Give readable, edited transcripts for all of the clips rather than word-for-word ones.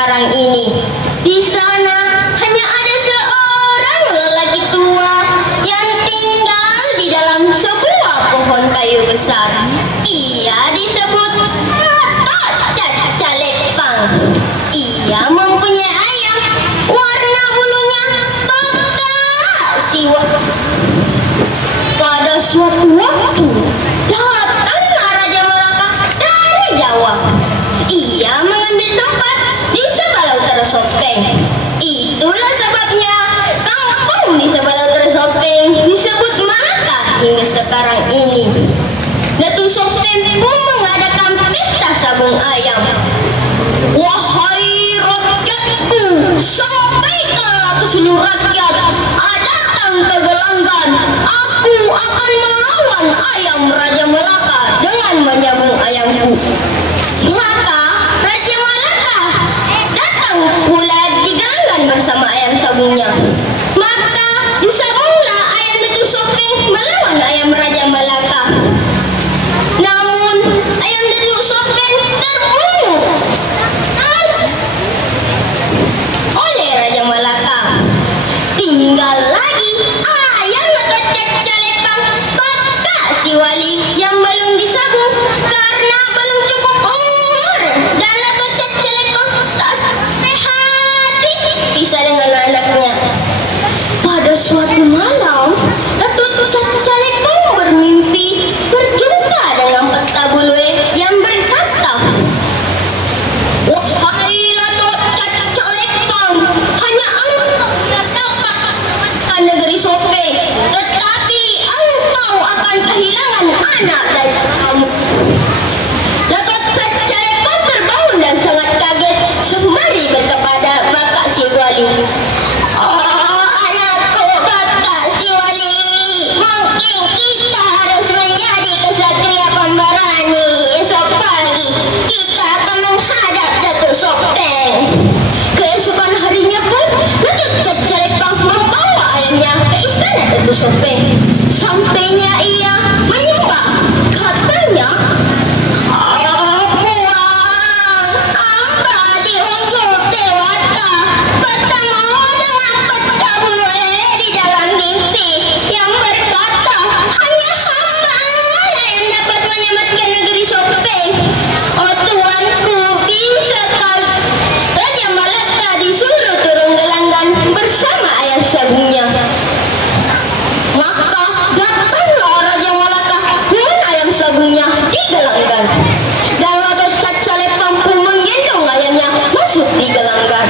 sekarang ini. Di sana hanya ada seorang lelaki tua yang tinggal di dalam sebuah pohon kayu besar. Ia disebut Gatot Cacalepang. Ia mempunyai ayam, warna bulunya pekat siwa. Pada suatu waktu datanglah Raja Malaka dari Jawa. Ia mengambil tempat di sebelah utara Sopeng. Itulah sebabnya kampung di sebelah utara Sopeng disebut Malaka hingga sekarang ini. Datuk Sopeng pun mengadakan pesta sabung ayam. Wahai rakyatku, sampaikanlah ke seluruh rakyat, datang ke gelanggan. Aku akan melawan ayam Raja Malaka dengan menyabung ayamku. Maka Raja Malaka datang pula di gelanggan bersama ayam sabungnya. Maka disabunglah ayam Datuk Sopeng melawan ayam Raja Malaka. Namun ayam Datuk Sopeng terbunuh oleh Raja Malaka. Tinggal lagi ayam Gatot Cacalepang Pakak Siwali yang belum disabung karena belum cukup umur, dan Gatot Cacalepang tak sampai hati pisah dengan anaknya. Pada suatu malam, Gatot Cacalepang bermimpi berjumpa dengan Peta Bulue yang berkata, wahai Gatot Cacalepang, hanya engkau yang dapat menyelamatkan negeri Sopeng, tetapi engkau akan kehilangan anak dan kamu. Gatot Cacalepang terbangun dan sangat kaget sembari berkepada Pakak Siwali. Anakku Pakak Siwali, mungkin kita harus menjadi kesatria pemberani. Esok pagi kita akan menghadap Datuk Sopeng. Keesokan harinya pun Gatot Cacalepang membawa ayamnya ke istana Datuk Sopeng. Sampainya ia menyembah, katanya, hamba diunjuk dewata bertemu dengan Peta Bulue di dalam mimpi yang berkata hanya hamba yang dapat menyelamatkan negeri Sopeng. Oh tuanku, bisakah Raja Malaka disuruh turun gelanggan bersama ayam sabungnya? Maka datanglah Raja Malaka dengan ayam sabungnya di gelanggan, dan Gatot Cacalepang pun menggendong ayamnya masuk di gelanggan.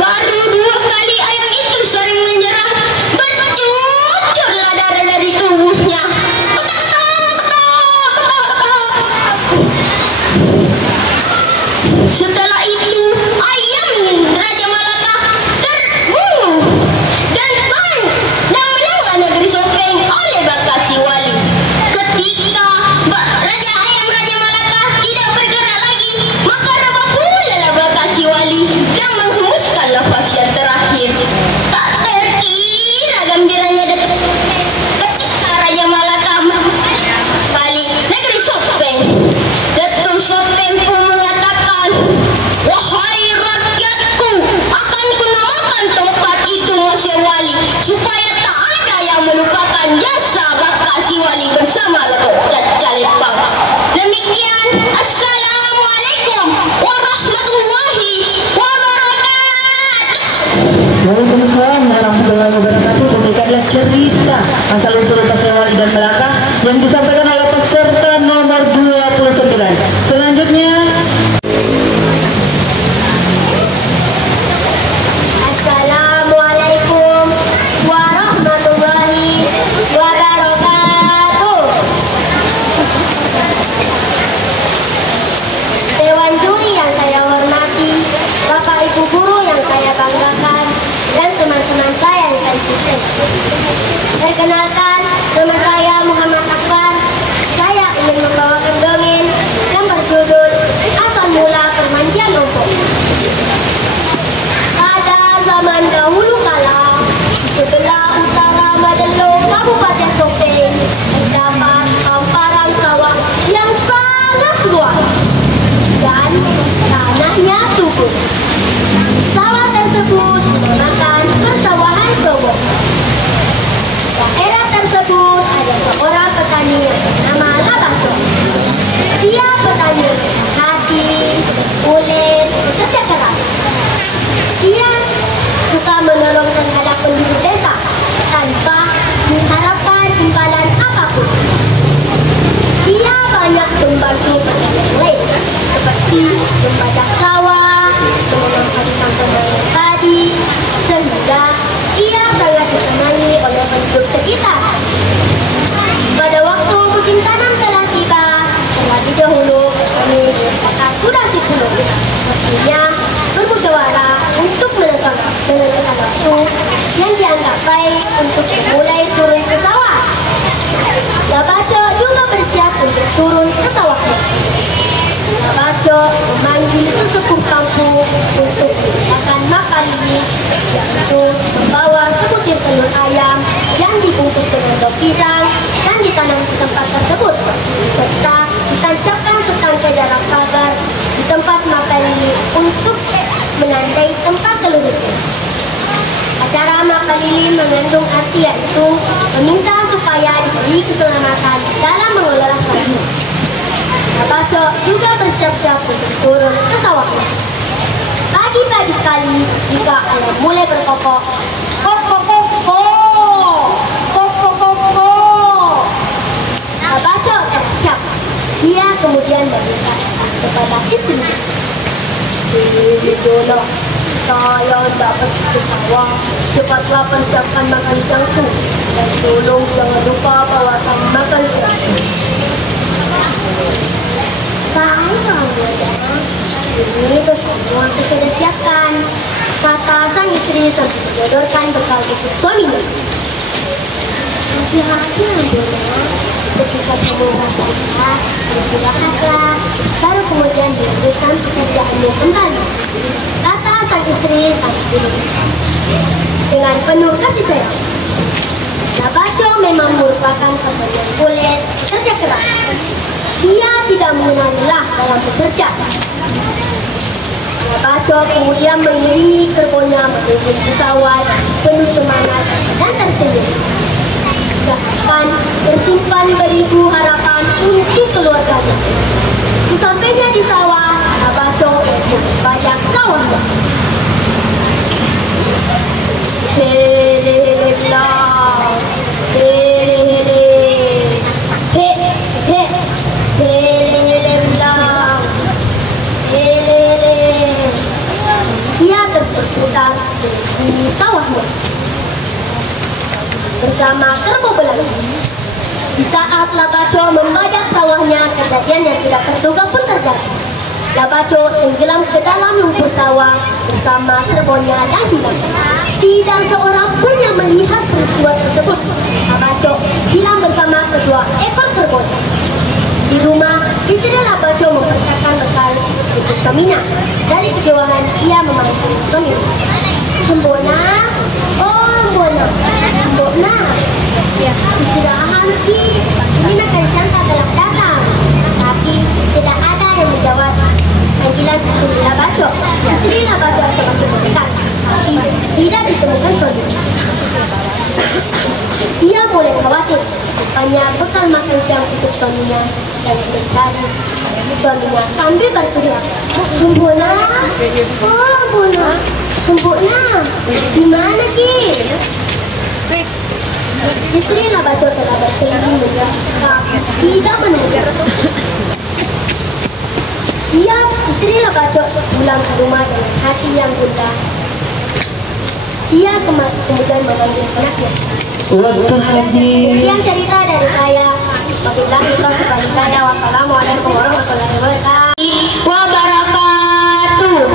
Baru 2 kali ayam itu saling menyerang, bercucurlah darah dari tubuhnya. Setelah itu ayam Raja Malaka terbunuh dan menanglah negeri Sopeng oleh Pakak Siwali. Ketika ayam Raja Malaka tidak bergerak lagi, maka rebah pula Pakak Siwali dan menghembuskan nafas yang terakhir. Tak terkira gembiranya Datuk Sopeng ketika Raja Malaka kembali negeri Sopeng. Datuk Sopeng pun mengatakan, wahai rakyatku, akan kunamakan tempat itu Mosyawali supaya tak ada yang melupakan jasa Pakak Siwali bersama Gatot Cacalepang. Demikian, Assalamualaikum warahmatullahi wabarakatuh. Waalaikumsalam warahmatullahi wabarakatuh. Demikianlah cerita asal-usul Siwali dan Malaka yang disampaikan oleh peserta nomor 29. Selanjutnya, Assalamualaikum warahmatullahi wabarakatuh. Dewan juri yang saya hormati, Bapak Ibu guru yang saya banggakan, dan teman-teman saya yang saya cintai. Perkenalkan, nama saya Muhammad Akbar. Saya ingin membawakan dongeng yang berjudul Asal Mula Permandian Ompong. Pada zaman dahulu kala, sebelah utara Madelo, Kabupaten Sopeng, terdapat hamparan sawah yang sangat luas dan tanahnya subur. Lebih dahulu kami merupakan kuda Sikulo. Waktunya bermusyawarah untuk menentukan waktu yang dianggap baik untuk memulai turun ke sawah. Labaco juga bersiap untuk turun ke sawahnya. Labaco memanggil sesepuh kampung untuk menggunakan makan ini, yaitu membawa sebutir telur ayam yang dibungkus dengan daun pisang dan ditanam di tempat tersebut, serta ditancapkan setangkai dalam pagar di tempat makan ini untuk menandai tempat telur itu. Acara makan lilin mengandung arti yaitu meminta supaya diberi keselamatan dalam mengelola sapi. Labaco juga bersiap-siap untuk turun ke sawahnya. Pagi-pagi sekali jika ayam mulai berkokok, kok. Labaco tersiap. Dia kemudian berkata kepada istri, "Jodoh, saya dapat ke sawah. Cepatlah persiapkan makan siangku dan tolong jangan lupa bawakan makan siang." Ini semua sudah siapkan, kata sang istri sambil menyodorkan bekal untuk suaminya. Hati-hati Bunda, ketika kamu merasa lelah, beristirahatlah, baru kemudian dilanjutkan pekerjaanmu kembali, kata sang istri sambil dengan penuh kasih sayang. Labaco memang merupakan pekerjaan kulit kerja keras. Dia tidak mengenal lelah dalam bekerja. Labaco kemudian mengiringi kerbonya menuju pesawat penuh semangat dan tersenyum. Bahkan tersimpan beribu harapan untuk keluarganya. Sesampainya di sawah, Labaco membajak sawahnya. Dia terputar di sawahnya bersama kerbau belang. Di saat Labaco membajak sawahnya, kejadian yang tidak terduga pun terjadi. Labaco tenggelam ke dalam lumpur sawah bersama kerbonya dan belang. Tidak seorang pun yang melihat peristiwa tersebut. Labaco hilang bersama kedua ekor kerbau. Di rumah, istri Labaco mempersiapkan bekal untuk suaminya. Dari kejauhan, ia memanggil suaminya. "Mbona, oh Mbona, Mbona, istirahat Ki, ini makan siang tak telah datang." Tapi tidak ada yang menjawab panggilan istri Labaco. Istri Labaco semakin mendekat, tapi tidak ditemukan suaminya. Dia mulai khawatir, rupanya bekal makan siang untuk suaminya dan mencari suaminya sambil berteriak, "Mbona, oh Mbona, Mbona, di mana Ki?" Istri Labaco telah berkeliling menjauh, tidak menemukan. Istri Labaco pulang ke rumah dengan hati yang gundah. Dia kemudian memanggil anaknya. Waktu hadir. Sekian cerita dari saya. Wabillahi taufiq wal hidayah. Wassalamualaikum warahmatullahi wabarakatuh.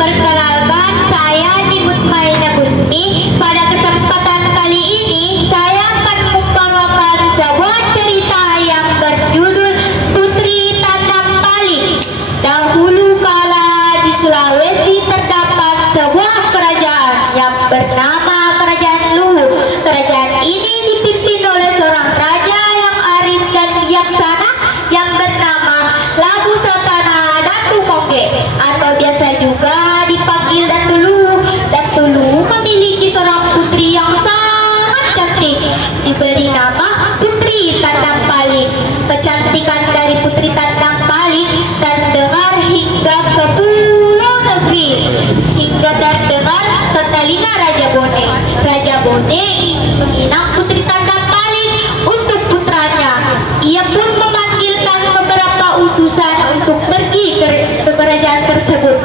Perkenalkan, saya Mutmainah Gusmi. Pada kesempatan kali ini, saya akan membawakan sebuah cerita yang berjudul Putri Tanam Palik. Dahulu kala di Sulawesi terdapat sebuah kerajaan yang bernama Kerajaan Luwu. Kerajaan ini dipimpin oleh seorang raja yang arif dan bijaksana yang bernama Labu Sapana Datu Moge, atau biasa juga dipanggil Datu Luwu. Datu Luwu memiliki seorang putri yang sangat cantik, diberi nama Putri Tanam Palik. Kecantikan dari Putri Tanam Palik terdengar hingga ke pulau negeri, hingga terdengar ke telinga Raja Bone. Raja Bone ingin menginap Putri Tanam Palik untuk putranya. Ia pun memanggilkan beberapa utusan untuk pergi ke kerajaan tersebut.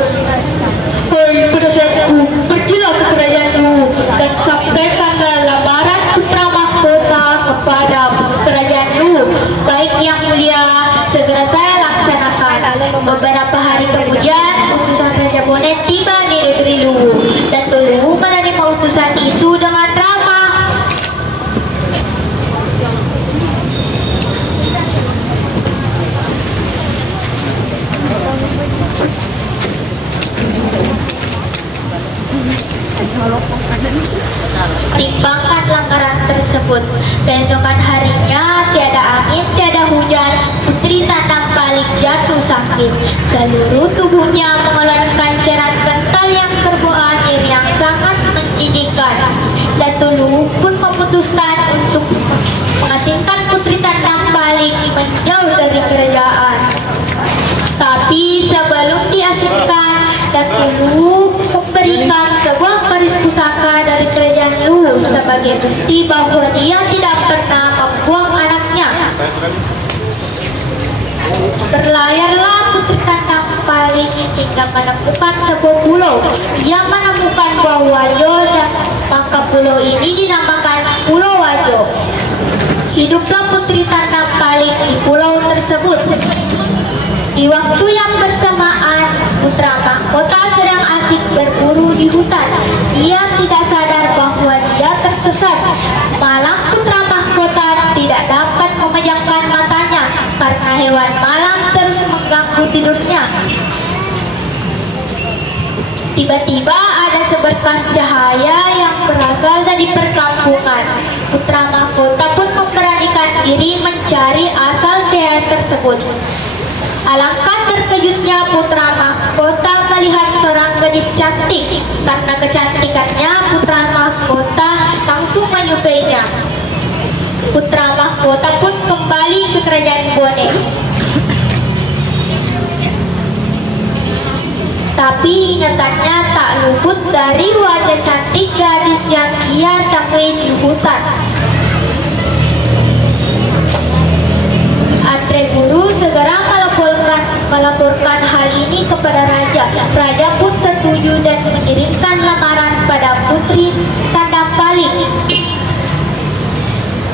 "Hei pudasaku, pergilah ke kerajaanmu dan sampaikanlah lamaran putra mahkota kepada Raja Beberapa hari kemudian, utusan Raja Bonet tiba di negeri Luwu. Datuk Luwu menerima utusan itu dengan ramah. Timbangkan langgaran tersebut. Keesokan harinya, tiada angin, tiada hujan, Putri Tanam Palik jatuh sakit. Seluruh tubuhnya mengeluarkan cairan kental yang berbau air yang sangat menjijikkan. Datuk Luwu pun memutuskan untuk mengasingkan Putri Tanam Palik menjauh dari kerajaan. Tapi sebelum diasingkan, Datuk Luwu memberikan sebuah keris pusaka dari kerajaan Luwu sebagai bukti bahwa dia tidak pernah membuang anaknya. Berlayarlah Putri Tanam Palik hingga menemukan sebuah pulau. Ia menemukan buah wajo dan maka pulau ini dinamakan Pulau Wajo. Hiduplah Putri Tanam Palik di pulau tersebut. Di waktu yang bersamaan, putra mahkota sedang asik berburu di hutan. Dia tidak sadar bahwa dia tersesat. Malam putra mahkota tidak dapat memejamkan matanya karena hewan malam terus mengganggu tidurnya. Tiba-tiba ada seberkas cahaya yang berasal dari perkampungan. Putra mahkota pun memberanikan diri mencari asal cahaya tersebut. Alangkah terkejutnya putra mahkota melihat seorang gadis cantik. Karena kecantikannya, putra mahkota langsung menyukainya. Putra mahkota pun kembali ke kerajaan Bonet. Tapi ingatannya tak luput dari wajah cantik gadis yang ia temui di hutan. Andre Guru segera melaporkan hal ini kepada raja. Raja pun setuju dan mengirimkan lamaran pada Putri Tanam Palik.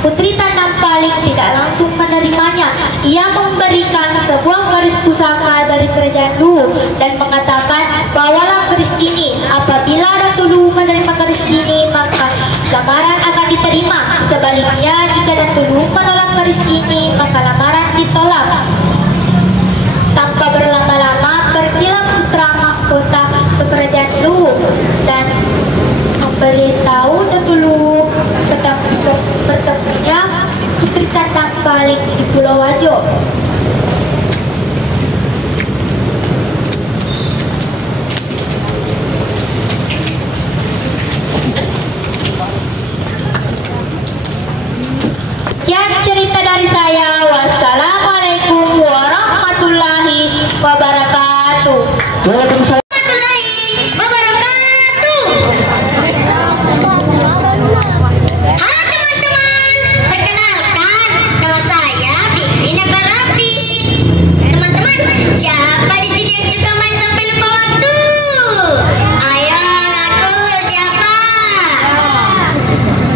Putri Tanam Palik tidak langsung menerimanya. Ia memberikan sebuah keris pusaka dari kerajaan Luwu dan mengatakan, bawalah keris ini. Apabila Datuk Luwu menerima keris ini, maka lamaran akan diterima. Sebaliknya, jika Datuk Luwu menolak keris ini, maka lamaran ditolak. Tanpa berlama-lama, pergilah putra mahkota ke kerajaan Luwu dan memberitahu Datuk Luwu bertemunya Putri Tanam Palik di Pulau Wajo. Sekian cerita dari saya. Wassalamualaikum warahmatullahi wabarakatuh. Waalaikumsalam. Siapa di sini yang suka main sampai lupa waktu? Ayo ngaku siapa?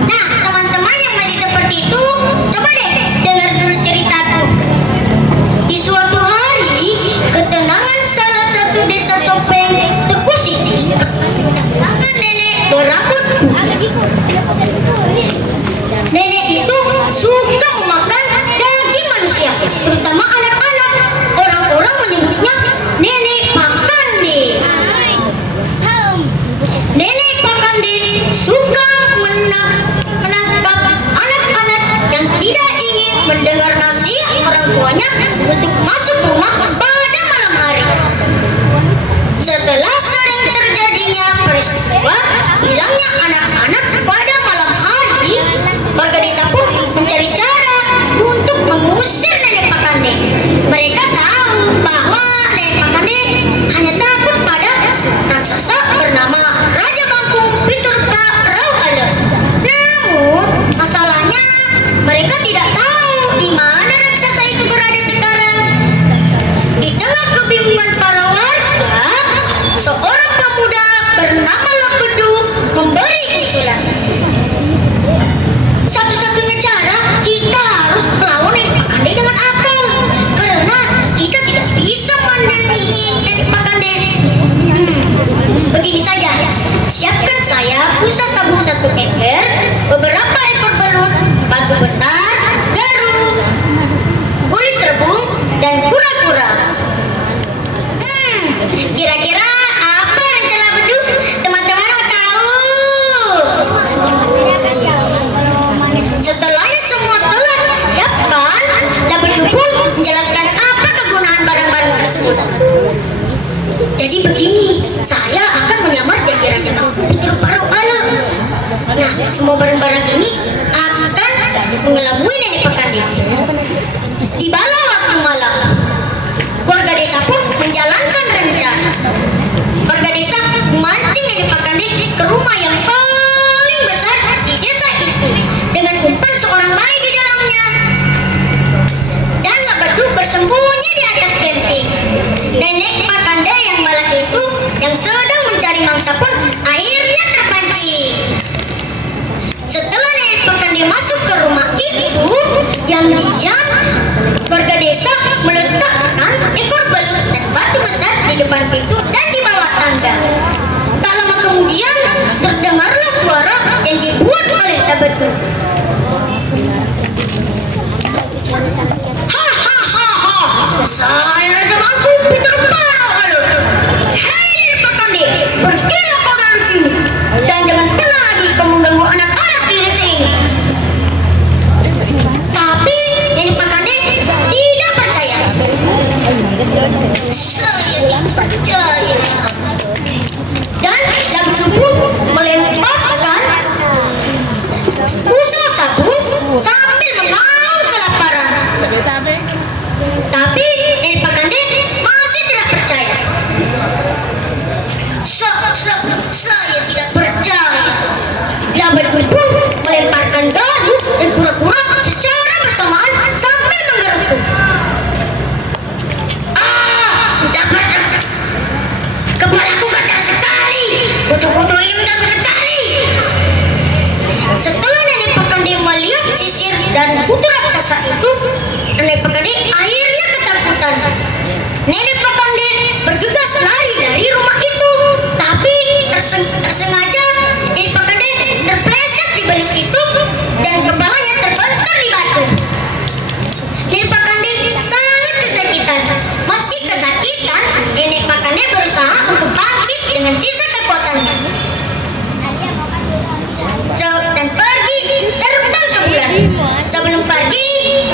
Nah, teman-teman yang masih seperti itu, coba deh dengar dulu ceritaku. Di suatu hari, ketenangan salah satu desa Sopeng terkusik. Tangan nenek berambut putih. Nenek itu suka memakan daging manusia, terutama anak-anak. Orang-orang menyebutnya Nenek Pakande. Nenek Pakande suka menangkap anak-anak yang tidak ingin mendengar nasihat orang tuanya untuk masuk rumah pada malam hari. Setelah sering terjadinya peristiwa hilangnya anak-anak pada malam hari, warga desa pun mencari cara untuk mengusir Nenek Pakande. Mereka tahu bahwa Nenek Pakande hanya takut pada raksasa bernama Raja Bangkung Piturta Rauhale. Namun masalahnya mereka tidak tahu di mana raksasa itu berada sekarang. semua barang-barang ini akan mengelabui Nenek Pakande. Tibalah waktu malam. Warga desa pun menjalankan rencana. Warga desa memancing Nenek Pakande ke rumah yang paling besar di desa itu dengan umpan seorang bayi di dalamnya. Dan Labadu bersembunyi di atas genting. Nenek Pakande yang malang itu yang sedang mencari mangsa pun akhirnya terpancing. Setelah Nenek Pakande masuk ke rumah itu, yang diam warga desa meletakkan ekor belut dan batu besar di depan pintu dan di bawah tangga. Tak lama kemudian terdengarlah suara yang dibuat oleh Labadu. Saya Raja Mangku Peter Pano. Hei Nenek Pakande, pergilah kau dari sini dan jangan pernah lagi kau mengganggu anak-anak di desa ini. Tapi Nenek Pakande tidak percaya. Saya tidak percaya. Dan Labadu pun melemparkan pusaka sabun sambil mengaum kelaparan. Tapi Nenek Pakande masih tidak percaya. Saya tidak percaya. Labadu pun melemparkan daun dan kura-kura secara bersamaan sambil menggerutu. Dapat kepalaku gatal sekali. Kutu-kutu ini mengganggu sekali. Setelah Nenek Pakande melihat sisir dan kutu raksasa itu, Nenek Pakande akhirnya ketakutan. Nenek Pakande bergegas lari dari rumah itu, tapi tersengaja Nenek Pakande terpleset di balik itu dan kepalanya terbentur di batu. Nenek Pakande sangat kesakitan. Meski kesakitan, Nenek Pakande berusaha untuk bangkit dengan sisa kekuatannya. Dan pergi terbang ke bulan. Sebelum pergi,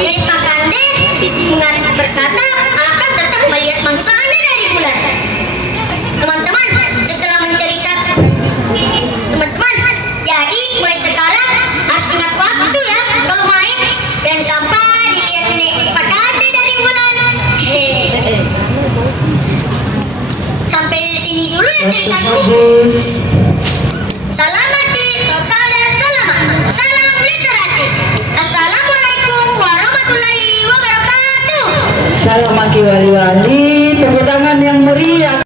Nenek Pakande berkata akan tetap melihat mangsanya dari bulan. Teman-teman, setelah menceritakan teman-teman, jadi mulai sekarang harus ingat waktu ya kalau main dan sampai dilihat Nenek Pakande dari bulan. Sampai di sini dulu ya ceritaku. Selamat di total dan selamat. Salam literasi. Assalamualaikum warahmatullahi wabarakatuh. Salam bagi wali-wali, tepuk tangan yang meriah.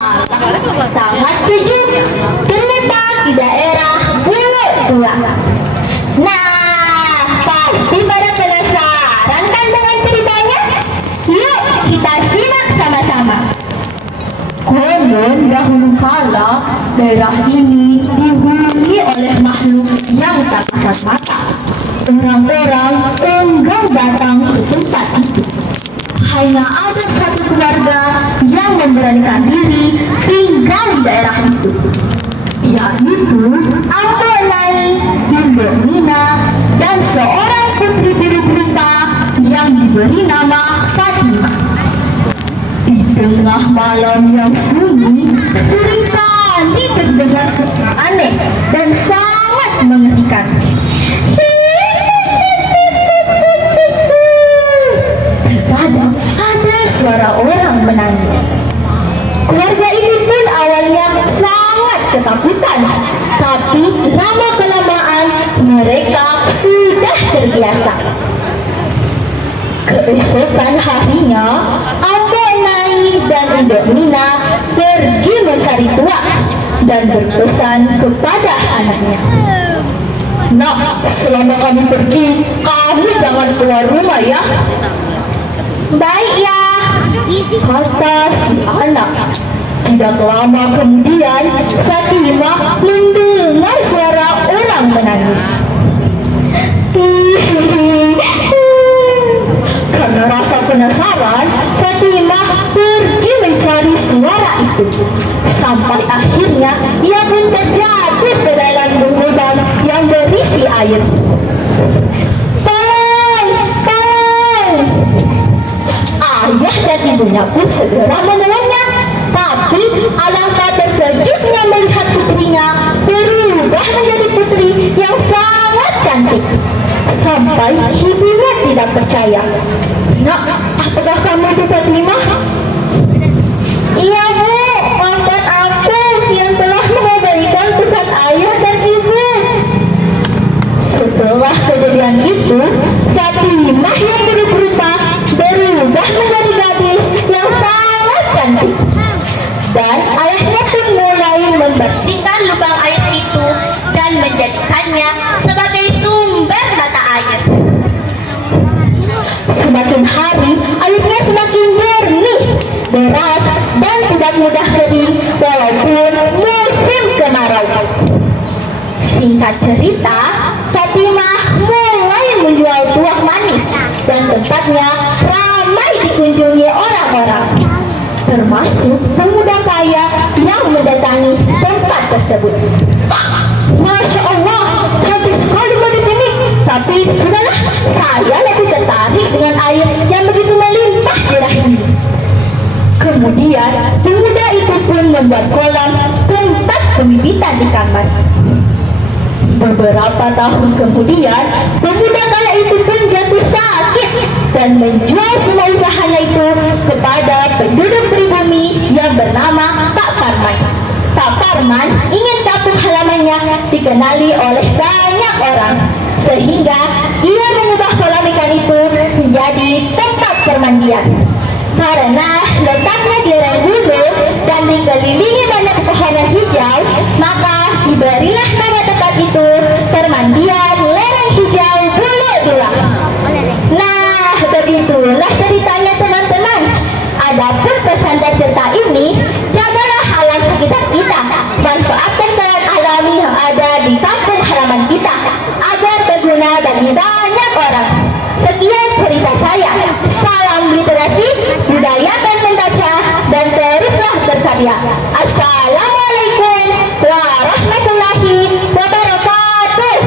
Sangat sejuk terletak di daerah Bulu Tua. Nah, pasti pada penasaran kan dengan ceritanya? Yuk kita simak sama-sama. Konon dahulu kala daerah ini dihuni oleh makhluk yang tak kasat mata. Orang-orang enggan datang ke tempat itu. Hanya ada satu keluarga yang memberanikan diri tinggal di daerah itu, yaitu Ambo Nai, Indo Mina, dan seorang putri biru pelita yang diberi nama Fatimah. Di tengah malam yang sunyi, seringkali terdengar suara aneh dan sangat mengerikan. Terkadang ada suara orang menangis. Keluarga ini pun awalnya sangat ketakutan, tapi lama-kelamaan mereka sudah terbiasa. Keesokan harinya, Ambo Nai dan Indo Mina pergi mencari tuak dan berpesan kepada anaknya. Nak, selama kami pergi, kamu jangan keluar rumah ya. Baik ya, kata si anak. Tidak lama kemudian, Fatimah mendengar suara orang menangis. Karena rasa penasaran, Fatimah pergi mencari suara itu. Sampai akhirnya ia pun terjatuh ke dalam lubang yang berisi air. Tolong, tolong! Ayah dan ibunya pun segera menolongnya. Tapi alangkah terkejutnya melihat putrinya berubah menjadi putri yang sangat sampai ibunya tidak percaya. Nak, apakah kamu itu Fatimah? Iya Bu, mantan aku yang telah mengabaikan pesan ayah dan ibu. Setelah kejadian itu, Fatimah yang buruk rupa berubah menjadi gadis yang sangat cantik. Dan ayahnya pun mulai membersihkan lubang air itu dan menjadikannya sebagai sumber mata air. Semakin hari, airnya semakin jernih, deras, dan tidak mudah kering walaupun musim kemarau. Singkat cerita, Fatimah mulai menjual buah manis dan tempatnya ramai dikunjungi orang-orang, termasuk pemuda kaya yang mendatangi tempat tersebut. Masya Allah, cantik sekali gadis ini. Tapi sudahlah, saya lebih tertarik dengan air yang begitu melimpah di rahim. Kemudian pemuda itu pun membuat kolam tempat pembibitan ikan mas. Beberapa tahun kemudian, pemuda kaya itu pun jatuh sakit dan menjual semua usahanya itu kepada penduduk pribumi yang bernama Pak Parman. Pak Parman ingin kampung halamannya dikenali oleh banyak orang, sehingga ia mengubah kolam ikan itu menjadi tempat permandian. Karena letaknya di lereng gunung dan dikelilingi banyak pepohonan hijau, maka diberilah nama tempat itu Permandian Lereng Hijau Bulu Dua. Nah, begitulah ceritanya teman-teman. Adapun pesan dan cerita ini, jagalah alam sekitar kita, manfaatkan jalan alami yang ada di kampung halaman kita agar berguna bagi banyak orang. Sekian cerita saya. Salam literasi, budaya dan membaca, dan teruslah berkarya. Assalamualaikum warahmatullahi wabarakatuh.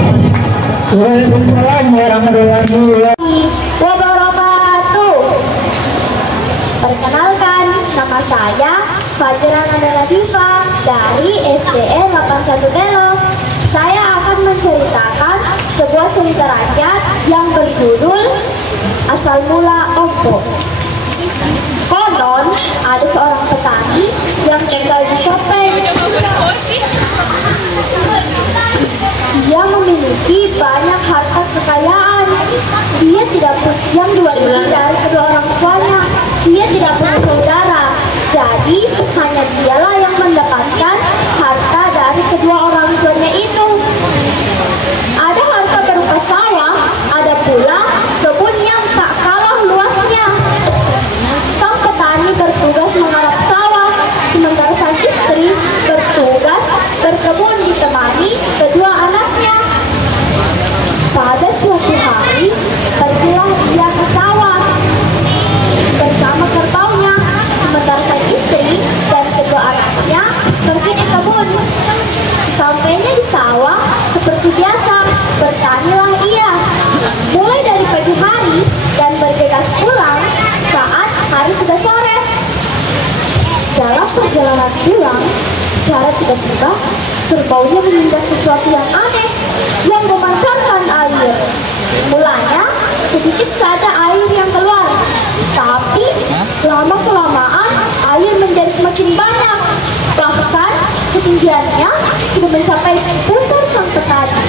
Waalaikumsalam warahmatullahi Wabarakatuh. Perkenalkan, nama saya Fajra Nandana Diva dari SDN 81 Belo. Saya akan menceritakan sebuah cerita rakyat yang berjudul Asal Mula Ompong. Konon ada seorang petani yang tinggal di Sopeng. Dia memiliki banyak harta kekayaan. Dia tidak punya dari kedua orang tuanya. Dia tidak punya saudara. Jadi hanya dialah yang mendapatkan harta dari kedua orang tuanya itu. Ada harta berupa sawah, ada pula kebun yang tak kalah luasnya. Sang petani bertugas menggarap sawah, sementara sang istri bertugas berkebun ditemani kedua anaknya. Pada suatu hari, pergilah dia ke sawah bersama kerbaunya, sementara sang istri dan kedua anaknya pergi ke kebun. Sampainya di sawah, seperti biasa, bertanilah ia. Mulai dari pagi hari dan bergegas pulang saat hari sudah sore. Dalam perjalanan pulang, secara tiba-tiba kerbaunya menginjak sesuatu yang aneh yang memancarkan air. Mulanya sedikit saja air yang keluar, tapi lama-kelamaan air menjadi semakin banyak. Bahkan ketinggiannya sudah mencapai pusar sang petani.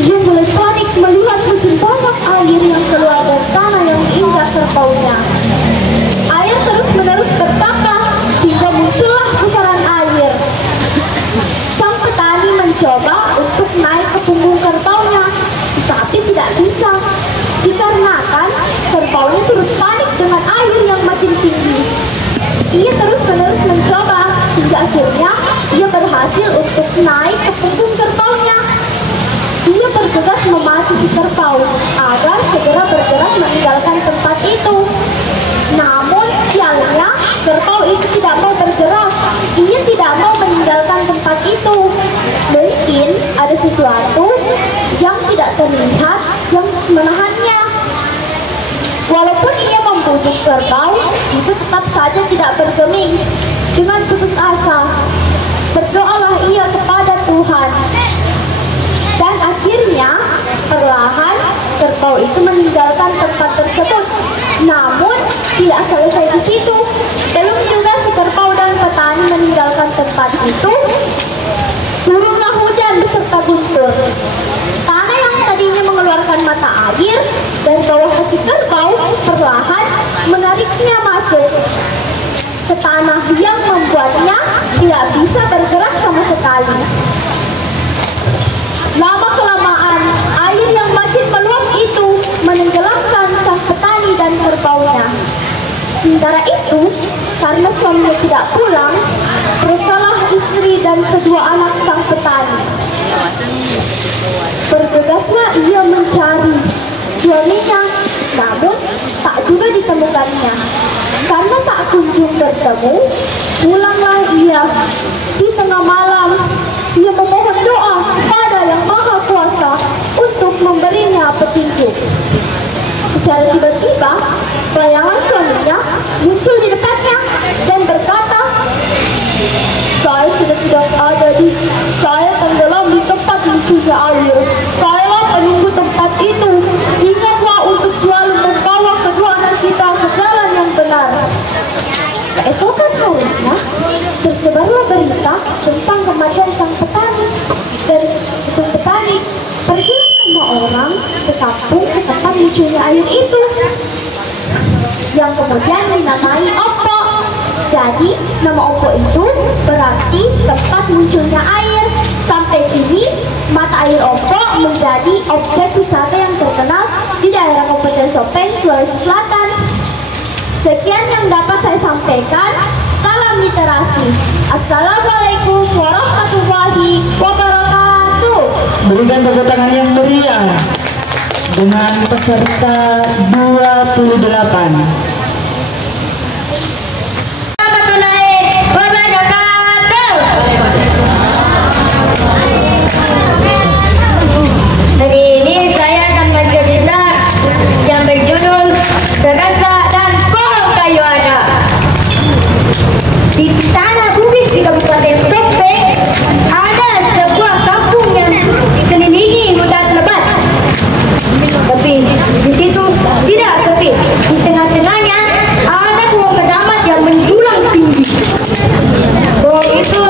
Dia mulai panik melihat makin banyak air yang keluar dari tanah yang diinjak kerbaunya. Air terus-menerus bertambah hingga muncullah pusaran air. Sang petani mencoba untuk naik ke punggung kerbaunya, tapi tidak bisa, dikarenakan kerbaunya turut panik dengan air yang makin tinggi. Ia terus-menerus mencoba hingga akhirnya ia berhasil untuk naik ke punggung kerbaunya. Dia bergegas memasuki kerbau agar segera bergerak meninggalkan tempat itu. Namun sialnya kerbau itu tidak mau bergerak. Ia tidak mau meninggalkan tempat itu. Mungkin ada sesuatu yang tidak terlihat yang menahannya. Walaupun ia membujuk kerbau, itu tetap saja tidak bergeming. Dengan putus asa, berdoalah ia kepada Tuhan. Dan akhirnya perlahan kerbau itu meninggalkan tempat tersebut. Namun tidak selesai di situ. Belum juga si kerbau dan petani meninggalkan tempat itu, turunlah hujan beserta guntur. Tanah yang tadinya mengeluarkan mata air dari bawah kaki kerbau perlahan menariknya masuk ke tanah yang membuatnya tidak bisa bergerak sama sekali. Lama-kelamaan, air yang makin meluap itu menenggelamkan sang petani dan kerbaunya. Sementara itu, karena suaminya tidak pulang, resahlah istri dan kedua anak sang petani. Bergegaslah ia mencari suaminya, namun tak juga ditemukannya. Karena tak kunjung bertemu, pulanglah ia. Di tengah malam, ia memohon doa kepada Yang Maha Kuasa untuk memberinya petunjuk. Secara tiba-tiba, bayangan suaminya muncul di dekatnya dan berkata, saya tenggelam di tempat lucunya air. Sayalah penunggu tempat itu. Ingatlah untuk selalu membawa kedua anak kita ke jalan yang benar. Keesokan harinya, tersebarlah berita tentang kematian sang petani. Dan sang petani pergi semua orang ke kampung ke tempat lucunya air itu, yang kemudian dinamai Opo. Jadi nama Opo itu berarti tempat munculnya air. Sampai kini mata air Opo menjadi objek wisata yang terkenal di daerah Kabupaten Sopeng, Sulawesi Selatan. Sekian yang dapat saya sampaikan. Salam literasi. Assalamualaikum warahmatullahi wabarakatuh. Berikan tepuk tangan yang meriah dengan peserta 28. Hari ini saya akan bercerita yang berjudul Terasa dan Pohon Kayu Ada. Di tanah Bugis di Kabupaten Sopeng ada sebuah kampung yang dikelilingi hutan lebat. Tapi di situ tidak sepi. Di tengah-tengahnya ada pohon kedamat yang menjulang tinggi. Pohon itu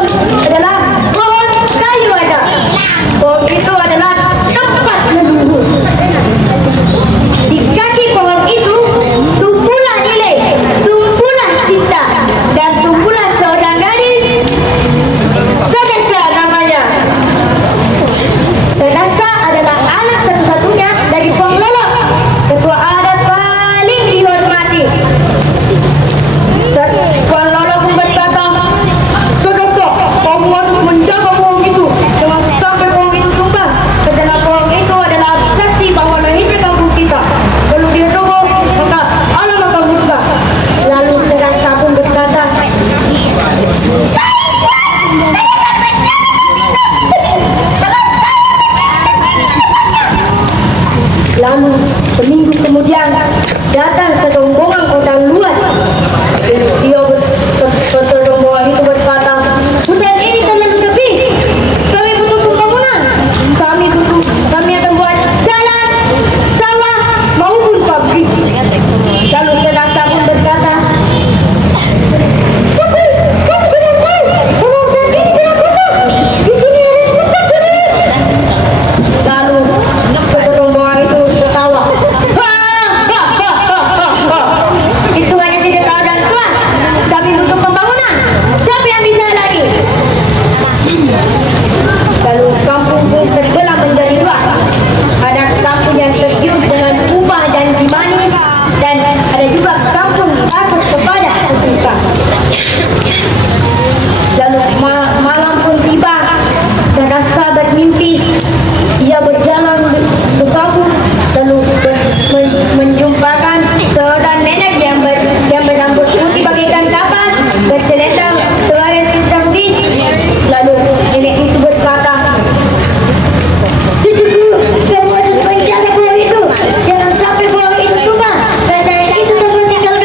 adalah pohon kayu ada. Pohon itu adalah tempat leluhur. Di kaki pohon itu tumbuhlah nilai, tumbuhlah cinta, dan tumbuhlah seorang gadis. Sedasa namanya. Sedasa adalah anak satu-satunya dari Pong Lolo, ketua adat paling dihormati. Pong Lolo pun berkata, Sedasa, kamu harus menjaga pohon itu jangan sampai pohon itu tumbang. Karena pohon itu adalah saksi bahwa lahirnya kampung kita. Kalau dia tumbuh, maka alam akan berubah. Lalu Sedasa pun berkata, lalu seminggu kemudian datang serombongan orang luar. Dia rombongan itu berkata, hutan ini terlalu sepi. Kami butuh pembangunan. Kami akan buat jalan, sawah maupun pabrik. Lalu Sedasa pun berkata, tapi kamu tidak tahu bahwa hutan ini tidak kosong. Di sini ada hutan benar. Lalu rombongan itu tertawa. Itu hanya tidak tahu dan kuat. Kami butuh pembangunan. Siapa yang bisa lagi? Lalu kampung pun terbelah menjadi dua. Ada kampung yang tergiur dengan ubah dan manis, dan ada juga kampung takut kepada kesukaan. Lalu malam pun tiba. Sedasa bermimpi. Ia berjalan ke kampung, lalu menjumpakan seorang nenek yang berambut putih bagaikan kapas, berselendang suara sutra Bugis. Lalu nenek itu berkata, cucuku, kamu harus menjaga pohon itu, jangan sampai pohon itu tumbang, karena itu dapat tinggal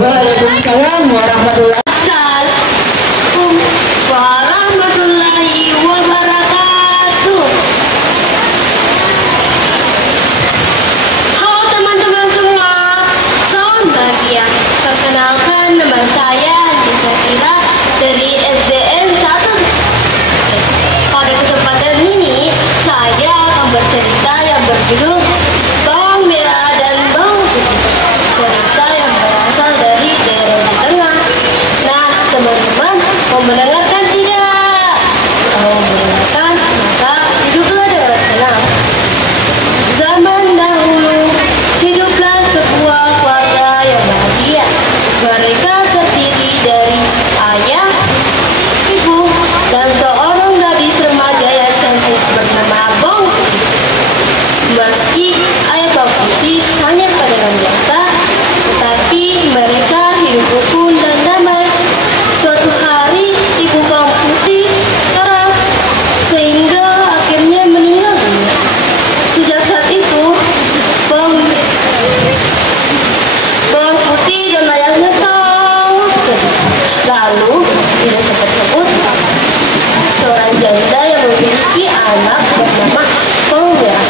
Waalaikumsalam warahmatullahi Assalamualaikum warahmatullahi wabarakatuh. Halo teman-teman semua, salam bahagia. Perkenalkan, nama saya Andi Sakira dari SDN 1. Pada kesempatan ini, saya akan bercerita yang berjudul Bawang Merah dan Bawang Putih. Cerita yang berasal dari daerah di tengah. Nah, teman-teman, mau mendengarkan tidak? Kalau mendengarkan, maka hiduplah dengan tenang. Zaman dahulu, hiduplah sebuah keluarga yang bahagia. Mereka terdiri dari ayah, ibu, dan seorang gadis remaja yang cantik bernama Bawang Putih. Meski ayah Bawang Putih hanya pandangan biasa, tetapi mereka hidup rukun dan damai. Suatu hari, ibu Bawang Putih keras sehingga akhirnya meninggal dunia. Sejak saat itu, Bawang Putih dan ayahnya sangat sedih. Lalu, tidak sempat sebut seorang janda yang memiliki anak bernama Bawang Merah.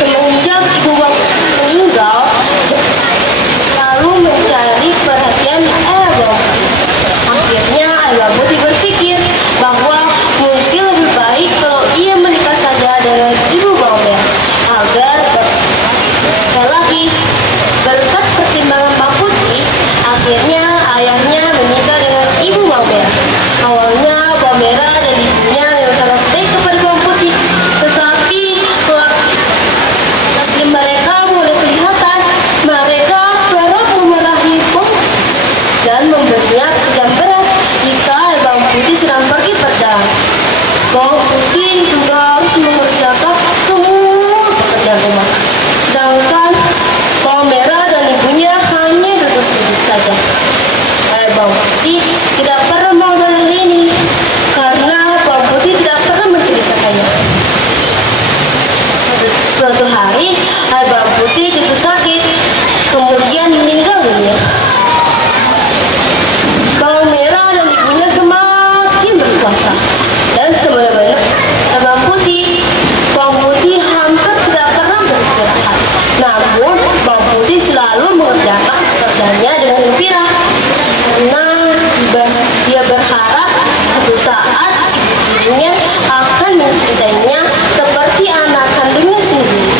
Semenjak ibu Bawang Putih meninggal, lalu mencari perhatian ayah Bawang Putih. Akhirnya ayah Bawang Putih berpikir bahwa mungkin lebih baik kalau ia menikah saja dengan ibu Bawang Merah agar sekali lagi. Berkat pertimbangan Bawang Putih, akhirnya ayahnya menikah dengan ibu Bawang Merah. Awalnya Bawang Merah dan ibunya memang sangat baik kepada Bawang Putih, tetapi asli mereka mulai kelihatan. Mereka kerap memarahi Bawang dan memberinya kerjaan berat jika Bawang Putih sedang pergi berdagang. Bawang Putih juga harus mengerjakan semua pekerjaan rumah, sedangkan Bawang Merah dan ibunya hanya duduk-duduk saja. Bawang Putih tidak pernah mengetahui hal ini karena Bawang Putih tidak pernah menceritakannya. Suatu hari, Bawang Putih jatuh sakit, kemudian meninggal dunia. Bawang Merah dan ibunya semakin berkuasa dan semena-mena Bawang Putih hampir tidak pernah beristirahat. Namun Bawang Putih selalu mengerjakan pekerjaannya dengan gembira karena dia berharap suatu saat ibunya akan mencintainya seperti anak kandungnya sendiri.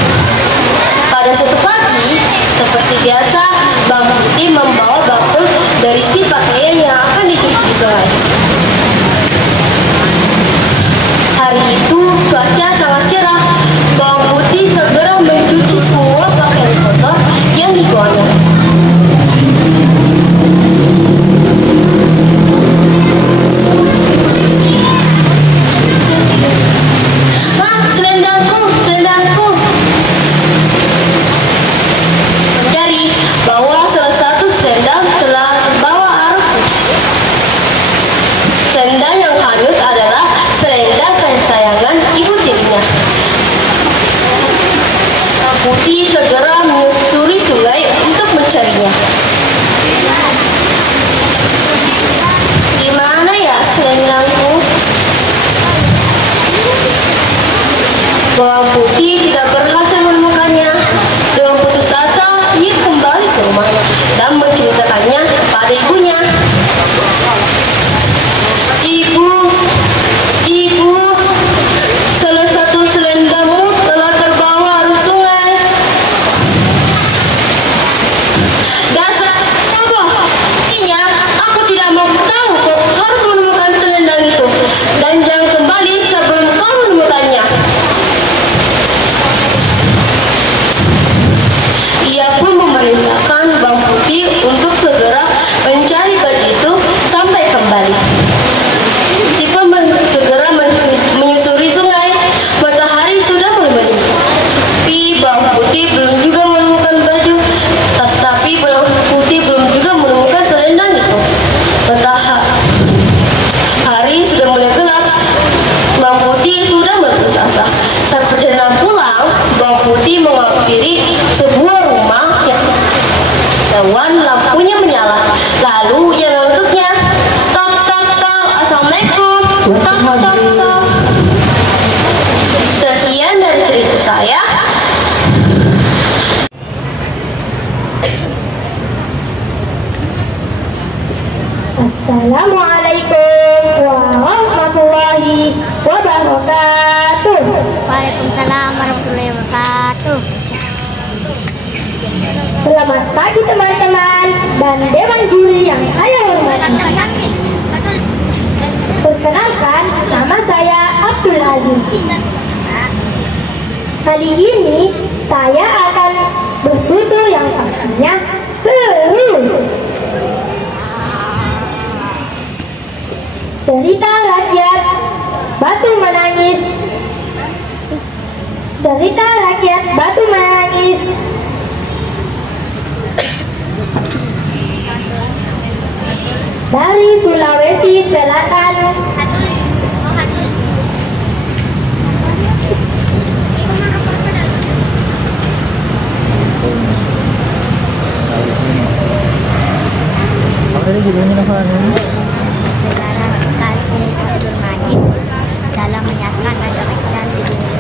Pada suatu pagi, seperti biasa, Bawang Putih membawa bakul berisi pakaian yang akan dicuci di sungai. Hari itu cuaca sangat cerah. Bawang Putih segera mencuci semua pakaian kotor yang dibawanya. Selendangku. Mencari bahwa salah satu selendang telah terbawa arus. Selendang yang hanyut adalah selendang kesayangan ibu tirinya. Bawang Putih segera menyusuri sungai untuk mencarinya. Di mana ya selendangku? Bawang Putih tidak berhasil menemukannya. Dengan putus asa, ia kembali ke rumahnya dan menceritakannya kepada ibunya. Ibu, salah satu selendangmu telah terbawa arus sungai. Dasar bodoh! Artinya, aku tidak mau tahu kau harus menemukan selendang itu, dan jangan kembali sebelum kau menemukannya. Ia pun memerintahkan Bawang Putih untuk segera mencari baju itu sampai kembali. Segera menyusuri sungai. Matahari sudah mulai meninggi, tapi Bawang Putih belum juga menemukan baju. Tetapi Bawang Putih belum juga menemukan selendang itu. Matahari sudah mulai gelap. Bawang Putih sudah mulai putus asa. Saat perjalanan pulang, Bawang Putih menghampiri sebuah rumah yang lampunya menyala. Assalamualaikum warahmatullahi wabarakatuh. Waalaikumsalam warahmatullahi wabarakatuh. Selamat pagi teman-teman dan dewan juri yang saya hormati. Perkenalkan, nama saya Abdul Aziz. Kali ini saya akan bertutur yang pastinya seru. Cerita rakyat batu menangis. Cerita rakyat batu menangis. Dari Sulawesi Selatan. Segala kasih Abdul Majid dalam menyiarkan agama Islam di dunia.